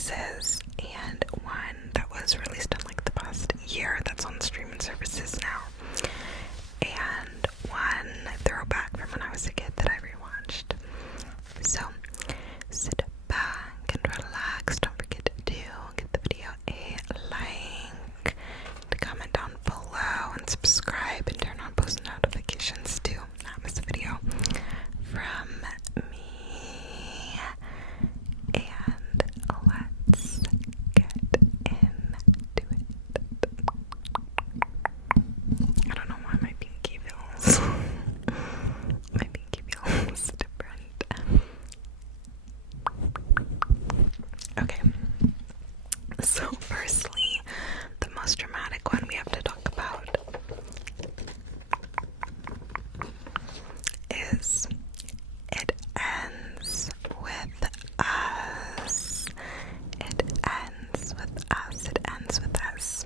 releases and one that was released in like the past year that's on streaming services now, and one throwback from when I was a kid that I rewatched. So sit back and relax. Don't forget to give the video a like, to comment down below, and subscribe, and turn on post notifications to not miss a video from me. And let's get into it. I don't know why my pinky feels my pinky feels different. Okay, so firstly, the most dramatic one we have to talk about is It Ends With Us. It Ends With Us. It Ends With Us.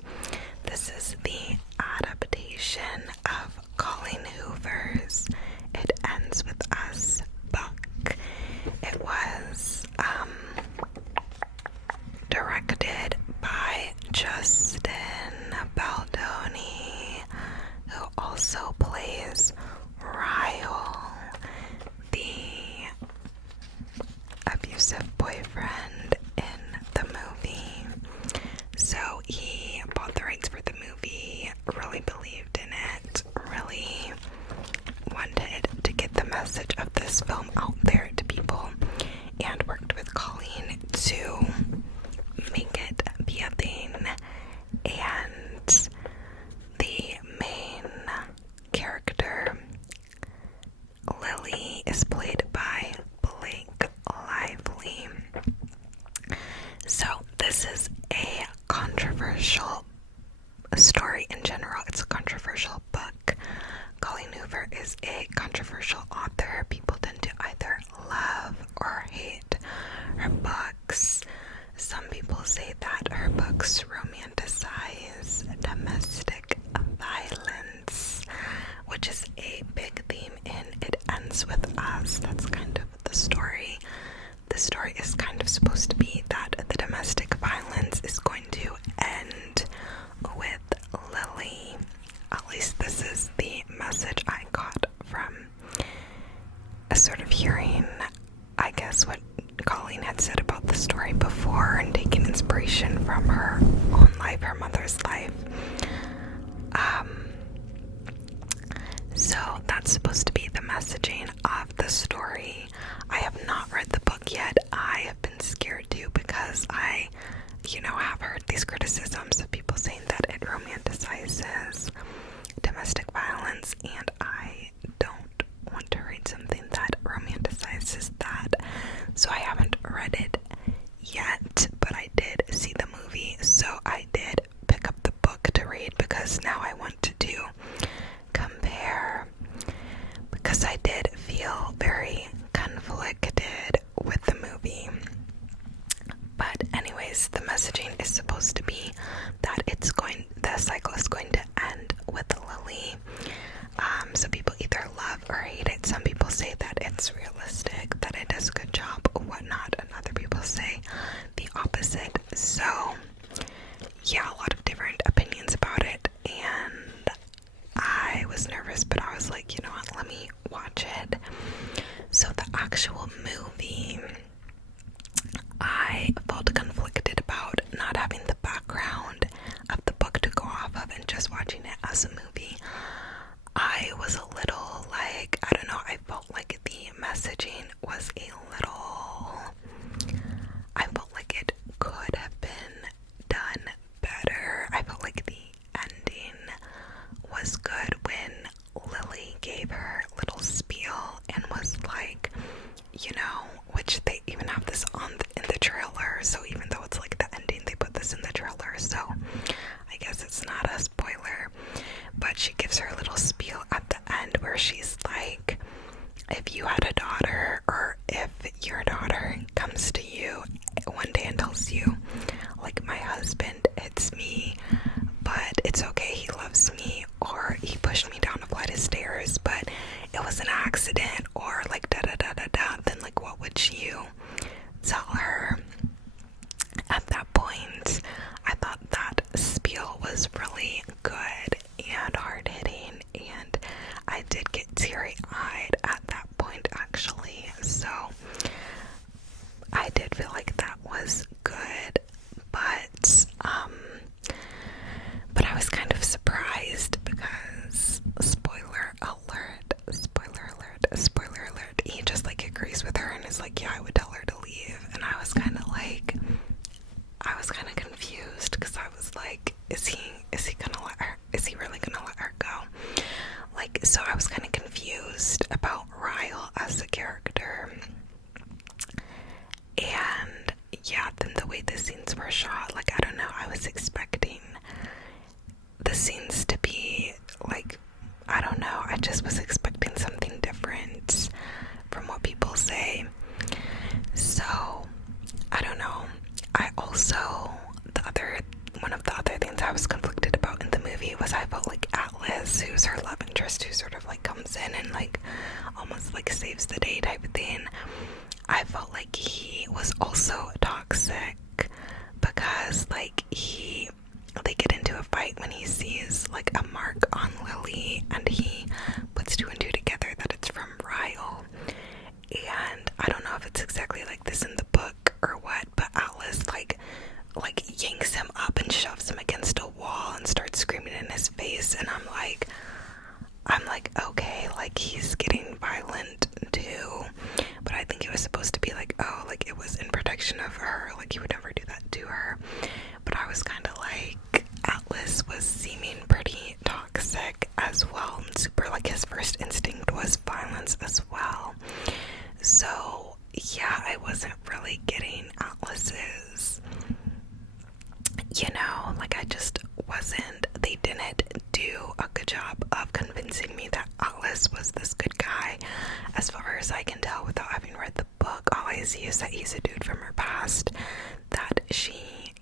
This is the adaptation of Colleen Hoover's It Ends With Us book. It was directed by Justin Baldoni, who also plays Ryle, the abusive boyfriend in the movie. So he bought the rights for the movie, really believed in it, really wanted to get the message of this film out there to people, and worked with Colleen to make it be a thing. And the main character, Lily, is played by Blake Lively. So this is a controversial story in general. It's a controversial book. Colleen Hoover is a controversial author. People tend to either love or hate her books. Some people say that her books romanticize domestic violence, which is a big theme in It Ends With Us. That's kind of the story. The story is kind of supposed to be that the domestic violence is going to end with Lily. At least this is the message I got from a sort of hearing, I guess, what Colleen had said about the story before and taking inspiration from her own life, her mother's life. So that's supposed to be the messaging of the story. I have not read the book yet. I have been scared to, because I, have heard these criticisms of people saying that it romanticizes domestic violence, and I don't want to read something that romanticizes that. So I haven't read it yet, but I did see the movie, so I did pick up the book to read, because now I want to compare, because I did feel very conflicted with the movie. But anyways, the messaging is supposed to be that the cycle is going to end with Lily. So people either love or hate it. Some people say that it's realistic, that it does a good job or whatnot, and other people say the opposite. So yeah, a lot of different opinions about it, and I was nervous, but I was like, you know what, let me watch it. So the actual movie, I felt conflicted about not having the background of the book to go off of and just watching it as a movie. I was a little like, I don't know, I felt like the messaging was I felt like it could have been done better. I felt like the ending was good when Lily gave her little spiel and was like, which they even have this in the trailer, so even though it's like the ending, they put this in the trailer, so I guess it's not a spoiler, but she gives her a little spiel at the end where she's like, if you had a daughter, or if your daughter comes to you one day and tells you, like, my husband, it's me, but it's okay, he loves me, or he pushed me down a flight of stairs, but it was an accident, or like da da da da da, then like what would you tell her? to leave, and I was kind of confused because I was like, is he gonna let her? Is he really gonna let her go? Like, so I was kind of confused about Ryle as a character. And yeah, then the way the scenes were shot, like, I don't know, I was expecting the scenes to be like, I don't know, I just was expecting something different from what people say. So I don't know. I also, one of the other things I was conflicted about in the movie was I felt like Atlas, who's her love interest, who sort of like comes in and like almost like saves the day type of thing, I felt like he was also toxic because like they get into a fight when he sees like a mark on Lily, and he puts two and two together that it's from Ryle. And I don't know if it's exactly like this in the book or what, but Atlas like yanks him up and shoves him against a wall and starts screaming in his face, and I'm like, okay, like he's getting violent too. But I think it was supposed to be like, oh, like it was in protection of her, like he would never do that to her. But I was kind of like, Atlas was seeming pretty toxic as well, and super like his first instinct was violence as well. So yeah, I wasn't really getting Atlas's, you know, like I just wasn't, they didn't do a good job of convincing me that Atlas was this good guy. As far as I can tell without having read the book, all I see is that he's a dude from her past that she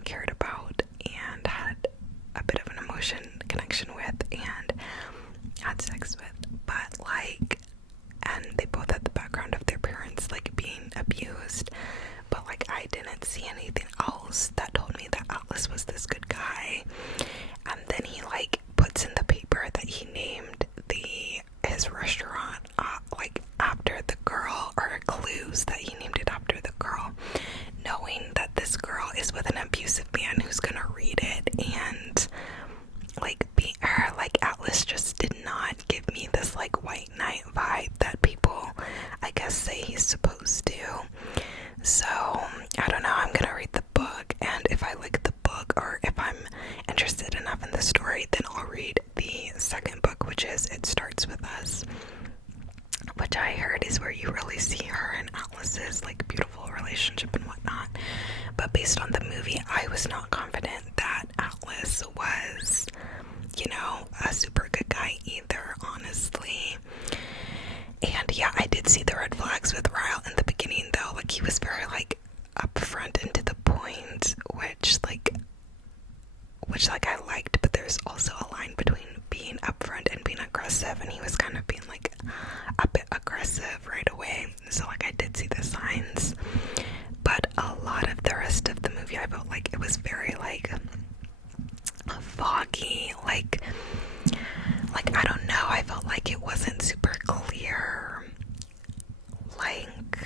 cared about and had a bit of an emotion connection with and had sex with. But like, and they both had the background of their parents like being abused, but like I didn't see anything else that told me that Atlas was this good guy. And then he like puts in the paper that he named his restaurant like after the girl, or clues that he named it after the girl, knowing that this girl is with an abusive man who's gonna read it and like be her. Like Atlas just did not give me this like white knight vibe that people I guess say he's supposed to. So I don't know, I'm gonna read the book, and if I like the book or if I'm interested enough in the story, then I'll read the second book, which is It Starts With Us, which I heard is where you really see her and Atlas's like beautiful relationship and whatnot. But based on the movie, I was not confident that Atlas was, you know, a super good guy either, honestly. And yeah, I did see the red flags with Ryle in the beginning though, like he was very like upfront and to the point, which I liked, but there's also a line between being upfront and being aggressive, and he was kind of being like a bit aggressive right away. So like I did see the signs, but a lot of the rest of the movie I felt like it was very like foggy, like I don't know, I felt like it wasn't super clear, like,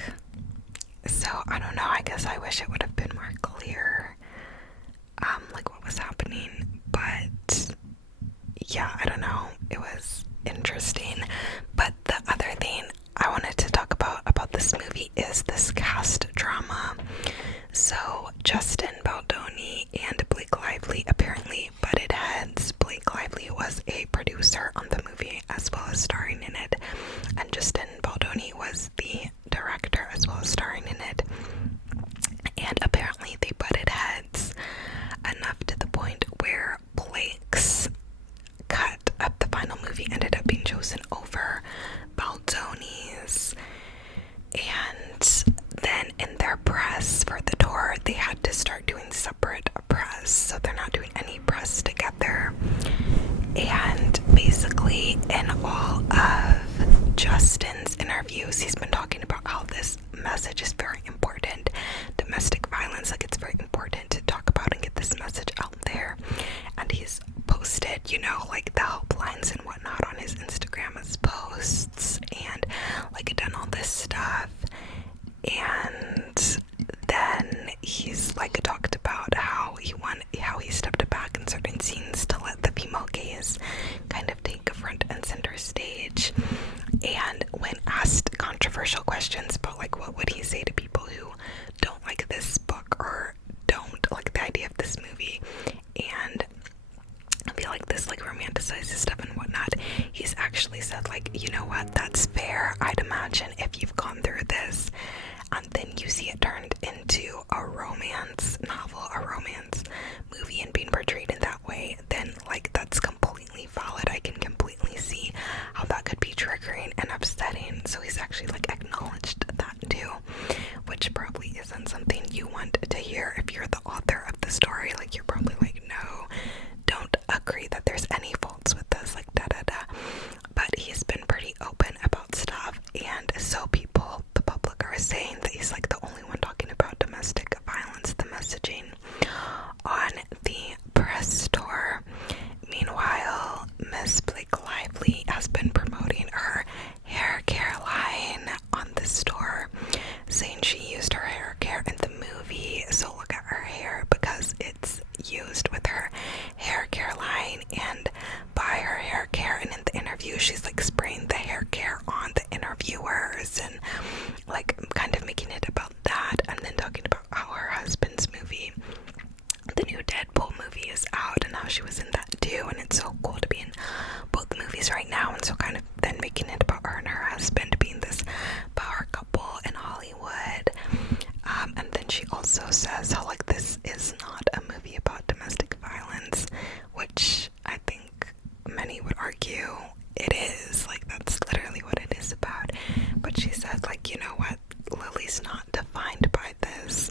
so I don't know, I guess I wish it would have been more clear, like what was happening. But yeah, I don't know, it was interesting. But the other thing I wanted to talk about this movie is this cast drama. So Justin Baldoni and Blake Lively apparently butted heads. Blake Lively was a producer on the movie as well as starring in it, and Justin Baldoni was the director as well as starring in it. And apparently they butted heads enough to the point where Blake's cut of the final movie ended up being chosen over Baldoni's. And then in their press for the tour, they had to start doing separate press, so they're not doing any press together. And basically in all of Justin's interviews, he's been talking about how this message is very important. Domestic violence, like it's very important to talk about and get this message out there. And he's posted, you know, like the helplines and whatnot on his Instagram as posts, and like done all this stuff. And then you want to hear if you're the author of the story. Like, you're probably like, no, don't agree that there's any faults with this, like, da da da. But he's been pretty open about stuff, and so people, the public, are saying that he's like the only one talking about domestic violence, the messaging on the press tour. Meanwhile, Miss Blake Lively has been promoting her hair care line on the store, saying she used her hair care in the movie, so look at her hair because it's used with her hair care line and by her hair care. And in the interview, she's like spraying the hair care on the interviewers and like kind of making it about that, and then talking about how her husband's movie, the new Deadpool movie, is out and how she was in that too, and it's so cool to be in both movies right now. And so kind of then making it about her and her husband being this power couple in Hollywood. And then she also says how like this is not a movie about domestic violence, which I think many would argue it is. Like, that's literally what it is about. But she said, like, you know what, Lily's not defined by this,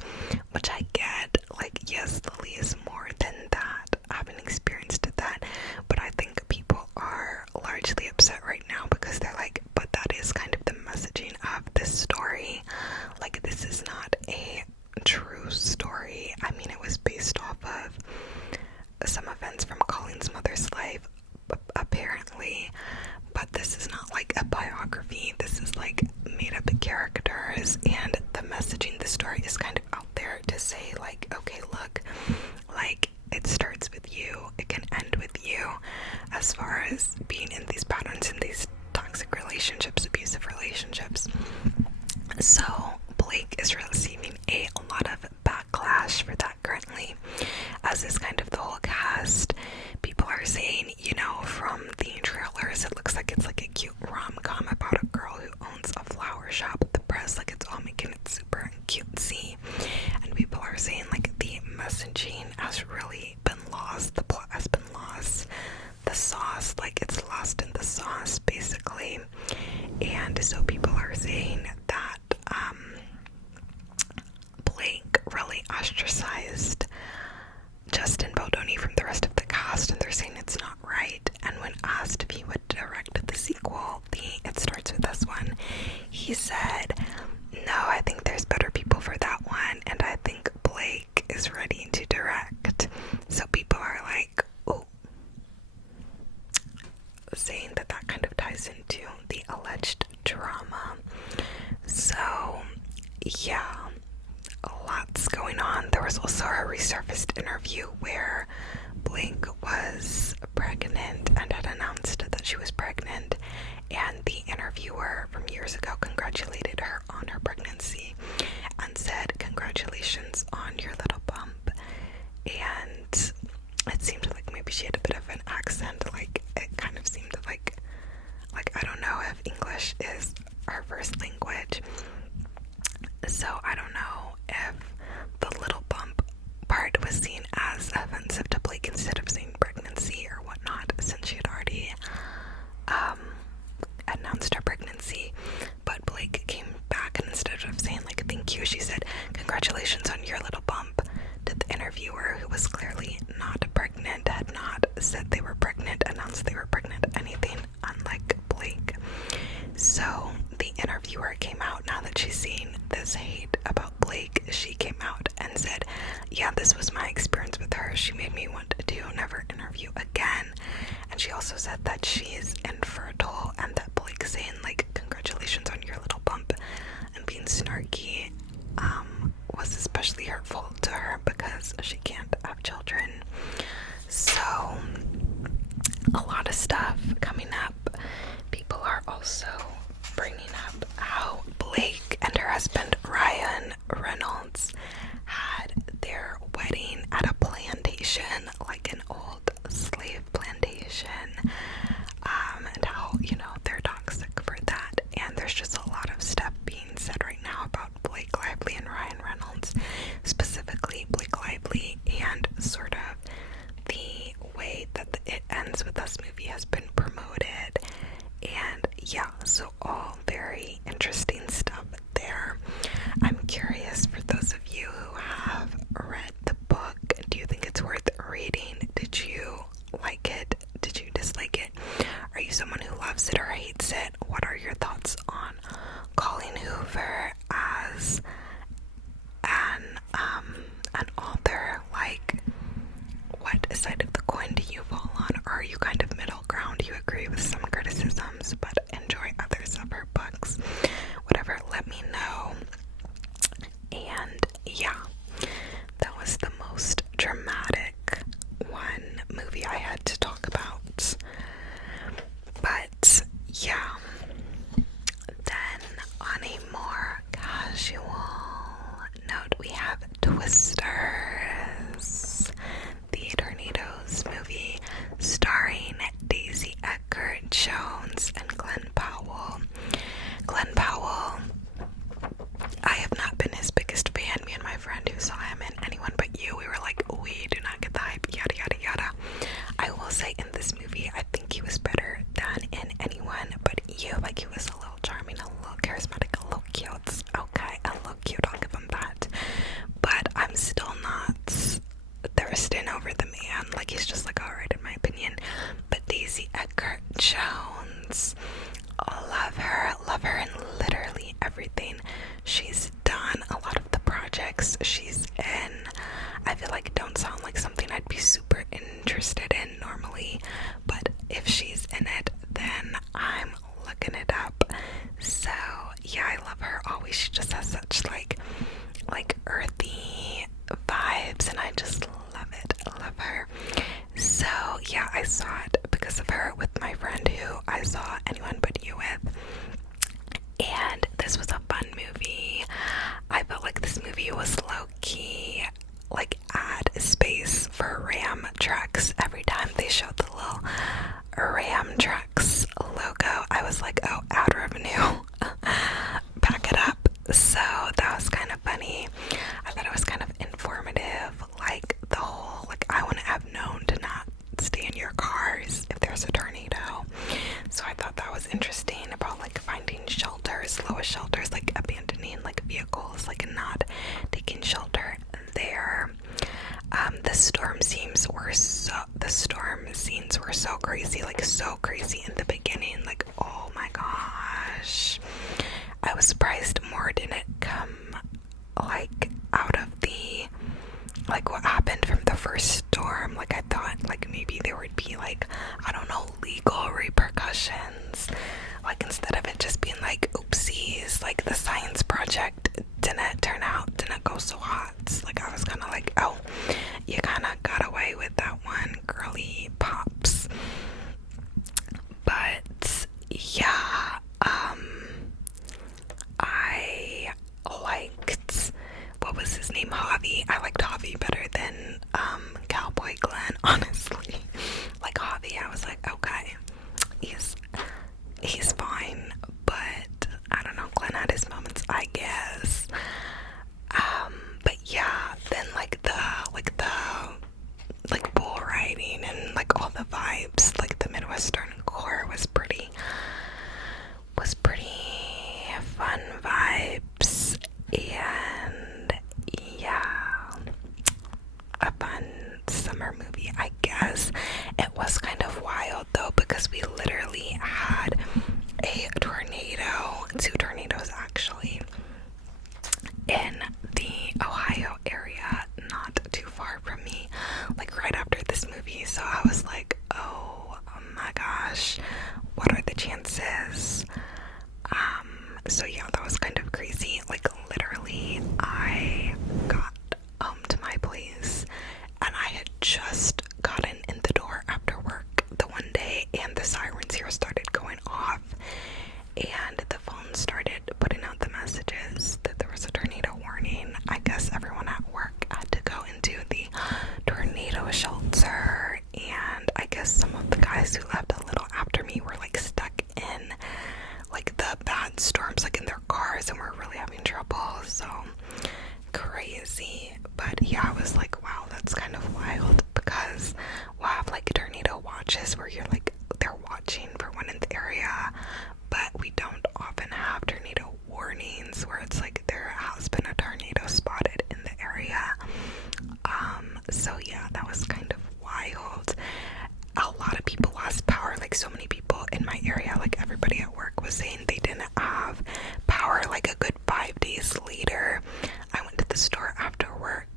which I get. Like, yes, Lily is more than that. I haven't experienced that, but I think people are largely upset right now because they're like, but that is kind of the messaging of this story. Like, this is not a true story. I mean, it was based off of some events from Colleen's mother's life, apparently, but this is not like a biography. This is like made up characters, and the messaging, the story is kind of out there to say like, okay, look, like, it starts with you, it can end with you, as far as being in these patterns, in these toxic relationships, abusive relationships. So Blake is receiving a lot of backlash for that currently, as is kind of the whole cast. People are saying, you know, from the trailers, it looks like it's like a cute rom-com about a girl who owns a flower shop. The press, like, it's all making it super cutesy, and people are saying like the messaging has really been lost, the plot has been lost, the sauce, like, it's lost in the sauce basically. And so people are saying that Blake really ostracized Justin Baldoni from the rest of the cast, and they're saying it's not right. And when asked if he would direct the sequel, It Starts With Us one, he said, no, I think there's better people for that one, and I think Blake is ready to direct. So people are like, oh, saying that that kind of ties into the alleged drama. So yeah, lots going on. There was also a resurfaced interview where Blake was pregnant and had announced that she was pregnant, and the interviewer from years ago congratulated her on her pregnancy and said, congratulations on your little bump. And it seemed like maybe she had a bit of an accent, like it kind of seemed like I don't know if English is her first language, so I don't know if the little bump part was seen as offensive to Blake instead of saying pregnancy or whatnot, since she had already announced her pregnancy. But Blake came back, and instead of saying like thank you, she said congratulations on your little bump to the interviewer, who was clearly not pregnant, had not said they were pregnant, announced they were pregnant, anything, unlike Blake. So the interviewer came out, now that she's seen this hate about Blake, she came out and said, yeah, this was my experience with her. She made me want to never interview again. And she also said that she's infertile, and that Blake saying like congratulations on your little bump and being snarky was especially hurtful to her because she can't have children. So a lot of stuff coming up. People are also bringing up how Blake and her husband Ryan Reynolds had their wedding at a plantation, like an old slave plantation, and how, you know, they're toxic for that. And there's just a lot of stuff being said right now about Blake Lively and Ryan Reynolds, specifically Blake Lively, and sort of the way that the It Ends With Us movie has been promoted. And yeah, so all very interesting stuff there. I'm curious, for those of you who an author? Like, what side of the coin do you fall on? Or are you kind of middle ground? You agree with some criticisms but enjoy others of her books? Whatever, let me know. And yeah, that was the most dramatic movie I had to talk about. But yeah, then on a more casual note, we have Twisters, the Tornadoes movie starring Daisy Edgar Jones and Glenn Powell. Glenn Powell, I have not been his biggest fan. Me and my friend who saw him in Anyone But You, we were like, we do not get the hype, yada yada yada. I will say in this movie, I think he was better than in Anyone But You. Like, he was a little charming, a little charismatic, a little cute. Okay, a little cute, I'll give him that. But I'm still not thirsting over the man. Like, he's just like alright in my opinion. But Daisy Edgar Jones, love her in literally everything she's done. A lot of the projects she's in, I feel like don't sound like something I'd be super interested in normally, but if she's in it, then I'm looking it up. So yeah, I love her always. She just has such like earthy vibes, and I just love it. I love her. So yeah, I saw it because of her with my friend who I saw Anyone But You with. And this was a fun movie. I felt like this movie was low-key, like, add space for Ram Trucks. Every time they showed the little Ram Trucks logo, I was like, oh, ad revenue. Back it up. So that was kind of funny. I thought it was kind of informative. Like, the whole, like, I wouldn't have known to not stay in your cars if there's a tornado. So I thought that was interesting about like finding shelters, lowest shelters, like abandoning like vehicles, like not taking shelter there. The storm scenes were so crazy, like so crazy in the beginning. Like, oh my gosh, I was surprised more didn't come like out of the like what happened from the first storm. Like, I thought like maybe there would be like, I don't know, legal repercussions, like instead of it just being like oopsies, like the science project didn't go so hot. Like, I was kind of like, oh, you kind of got away with that one, girly pops. But yeah, I liked, what was his name, Javi. I liked Javi better than Cowboy Glenn, honestly. Like, Javi, I was like, okay, he's fine, but I don't know, Glenn had his moments, I guess. But yeah, then like the bull riding and like all the vibes, like the Midwestern core was pretty fun vibes. And yeah, a fun summer movie, I guess. It was kind of wild though, because we literally had a tornado, 2 tornadoes actually, in the Ohio area, not too far from me, like right after this movie. So I was like, oh my gosh, what are the chances? So yeah, that was kind of crazy. Like, literally, I got home to my place and I had just gotten in the door after work the one day, and the sirens here started going off, and the phone started putting out the messages that there was a tornado warning. I guess everyone at work had to go into the tornado shelter, and I guess some of the guys who left a little after me were like stuck in like the bad storms, like in their cars, and were really having trouble. So crazy. But yeah, I was like, wow, that's kind of wild, because we'll have like tornado watches where you're like, they're watching for one in the area, but we don't often have tornado warnings where it's like there has been a tornado spotted in the area. So yeah, that was kind of wild. A lot of people lost power, like so many people in my area, like everybody at work was saying they didn't have power like a good 5 days later. I went to the store after work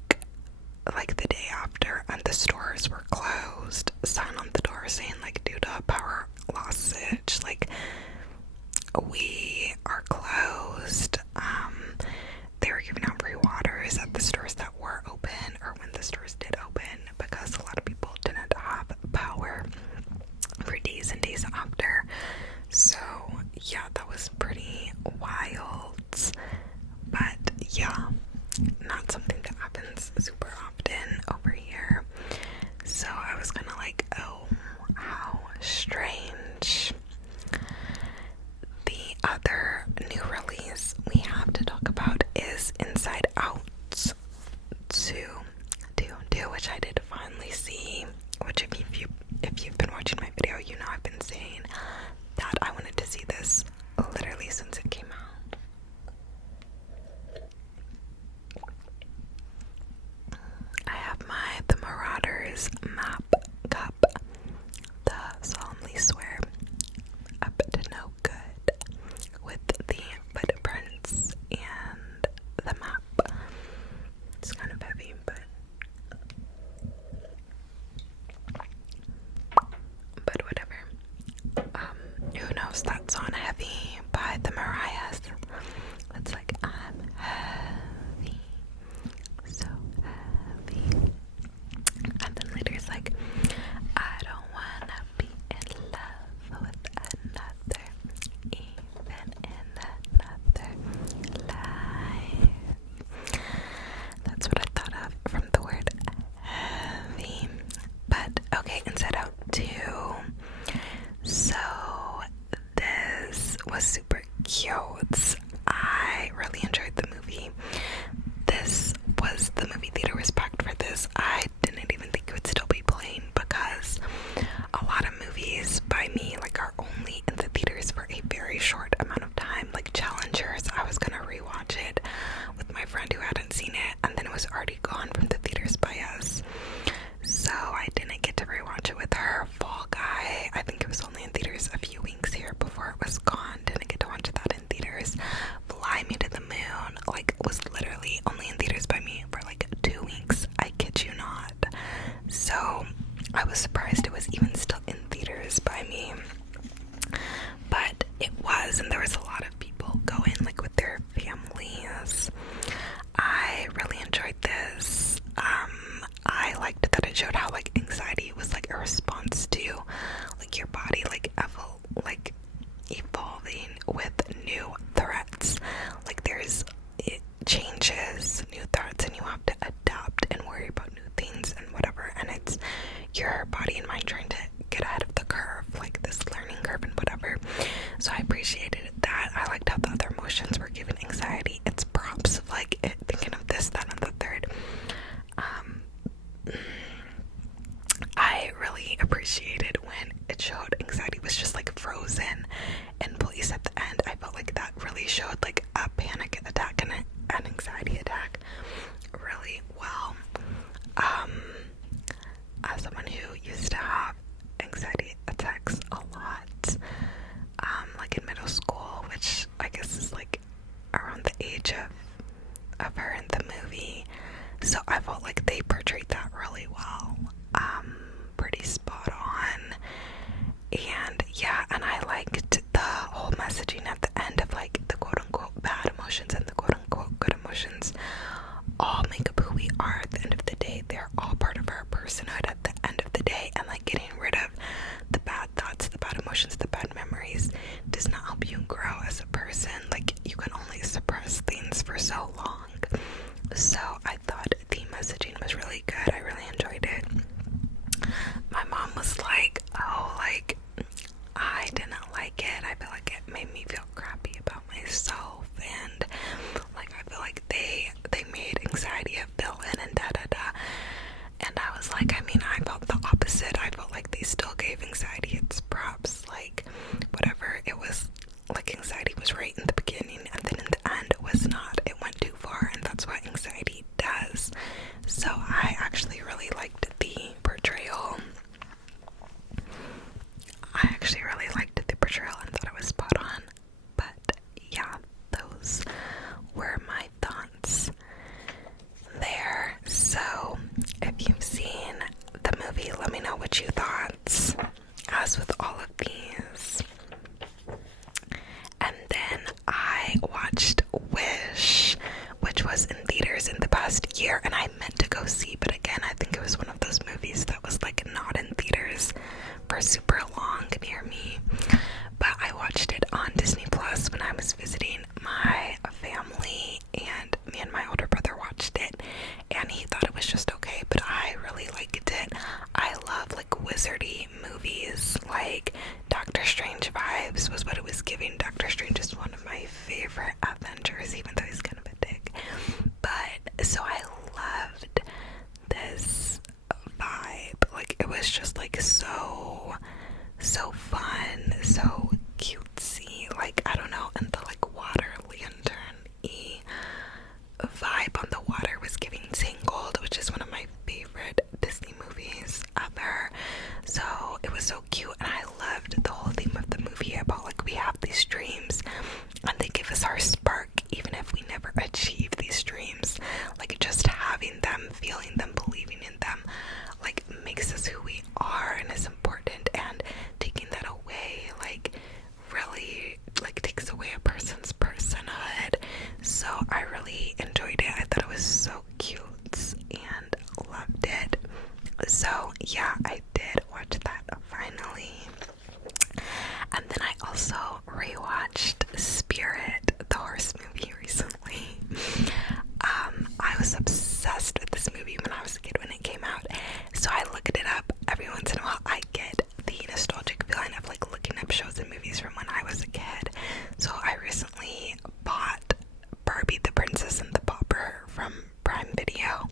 happens super often over here. So I was kind of like, oh, how strange. The other new release we have to talk about is Inside Out 2, which I did finally see. Which if you've been watching my video, you know I've been saying that I wanted to see this literally since it came out. I have The Marauders map cup. The solemnly swear up to no good with the footprints and the map. It's kind of heavy, but whatever. Who knows that song Heavy by the Mariahs? It's like, I'm heavy, so heavy. And then later it's like, I don't wanna be in love with another, even in another life. That's what I thought of from the word heavy. But okay, Inside Out 2. So this was super cute. I really enjoyed the movie. This was the movie theater was packed for this. I didn't even think it would still be playing because a lot of movies by me like are only in the theaters for a very short amount of time. Like Challengers, I was gonna rewatch it with my friend who hadn't seen it, and then it was already gone from the theaters by us. So I didn't get to rewatch it with her. Fall Guy, I think it was only in theaters a few weeks here before it was gone. Didn't get to watch that in theaters. Fly Me to the Moon, like, was literally only in theaters by me for like 2 weeks. I kid you not. So I was surprised it was even still in theaters by me. But it was, and there was a lot of people going like with their families. I really enjoyed this. I liked that it showed how like anxiety was like a response to like your body like evolving with new threats. Like it changes, new threats, and you have to adapt and worry about new things and whatever. And it's your body and mind trying to get ahead of the curve, like this learning curve and whatever. So I appreciated that. I liked how the other emotions were given anxiety its props of like thinking of this, that, and the third. I really appreciated when it showed anxiety was just like frozen in place at the end. I felt like that really showed like a panic attack and an anxiety attack really well. As someone who used to have anxiety attacks a lot, like in middle school, which I guess is like around the age of her in the movie. So I felt like they portrayed that really well. Pretty spot on. And yeah, and I liked the whole messaging at the end of like the quote unquote bad emotions and the quote unquote good emotions all make up who we are at the end of the day. They're all part of our personhood at the end of the day, and like getting rid of the bad thoughts, the bad emotions, the bad memories does not help you grow as a person. Like you can only suppress things for so long. So I thought the messaging was really good. I really enjoyed it. My mom was like, oh, like, I didn't like it. I feel like it made me feel crappy about myself, and like I feel like they made anxiety a villain and da da da. And I was like, I mean, I felt the opposite. I felt like they still gave anxiety its props. Like whatever it was, like anxiety was right in the beginning, and then in the end it was not. It went too far, and that's what anxiety does. So I actually really liked the portrayal. I actually really liked the portrayal and thought it was spot on. But yeah, those were my thoughts there. So if you've seen the movie, let me know what you thought. As with all of these. And then I watched Wish, which was in theaters in the past year, and I meant to go see, but again, I think it was one of those movies that was like not in theaters for super long near me. But I watched it on Disney Plus when I was visiting my family, and me and my older brother watched it, and he thought was just like so fun, so cutesy, like I don't know, and the like water lantern-y vibe on the water was giving Tangled, which is one of my favorite Disney movies ever. So it was so cute, and I loved the whole theme of the movie about like we have these dreams and they give us our spark even if we never achieve these dreams. Like just having them, feeling them, believing in them, like makes us who we are and is important, and taking that away like really like takes away a person's personhood. So I really enjoyed it. I thought it was so cute and loved it. So yeah, I did watch that finally. And then I also rewatched Spirit, the horse movie, recently. I was obsessed with this movie when I was a kid when it came out. So I looked it up every once in a while. I get the nostalgic feeling of like looking up shows and movies from when I was a kid. So I recently bought Barbie the Princess and the Pauper from Prime Video.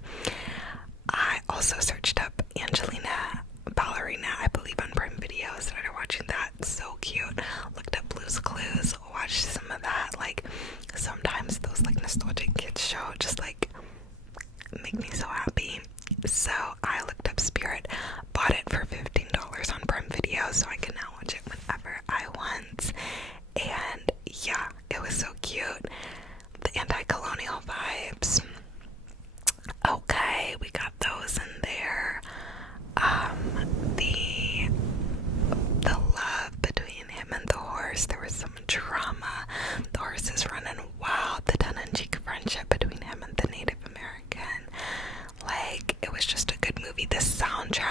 I also searched up Angelina Ballerina, I believe, on Prime Video. Started watching that. So cute. Looked up Blue's Clues, watched some of that. Like sometimes those like nostalgic kids show just like make me so happy. So I looked up Spirit, bought it for $15 on Prime Video, so I can now watch it whenever I want. And yeah, it was so cute. The anti-colonial vibes. Okay, we got those in there. The love between him and the horse, there was some drama. The horse is running wild. The tongue-in-cheek friendship between him and the Native American. Like, it was just a good movie. The soundtrack